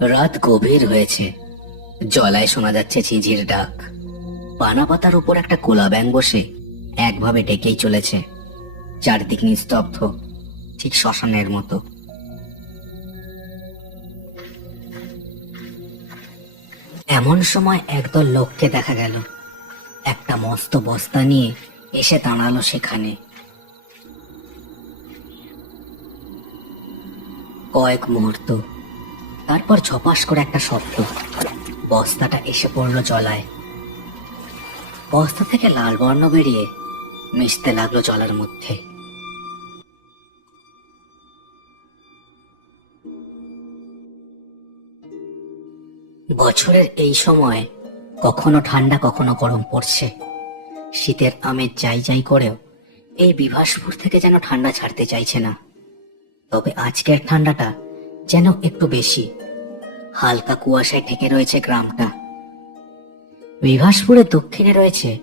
রাত গভীর হয়েছে। জলায় শোনা যাচ্ছে ঝিঝির ডাক। পানা পাতার উপর একটা কোলা ব্যাঙ বসে একভাবে ডেকেই চলেছে। চারদিক নিস্তব্ধ, ঠিক শ্মশানের মতো। এমন সময় একদল লোককে দেখা গেল। একটা মস্ত বস্তা নিয়ে এসে দাঁড়ালো সেখানে। কয়েক মুহূর্ত, তারপর ঝপাস করে একটা শব্দ। বস্তাটা এসে পড়লো জলায়। বস্তা থেকে লাল বর্ণ বেরিয়ে মিশতে লাগলো জলের মধ্যে। বছরের এই সময় কখনো ঠান্ডা কখনো গরম পড়ছে। শীতের আমেজ যাই যাই করেও এই বিভাসপুর থেকে যেন ঠান্ডা ছাড়তে চাইছে না। তবে আজকের ঠান্ডাটা যেন একটু বেশি। হালকা কুয়াশায় ঢেকে রয়েছে গ্রামটা। বিভাসপুরের দক্ষিণে রয়েছে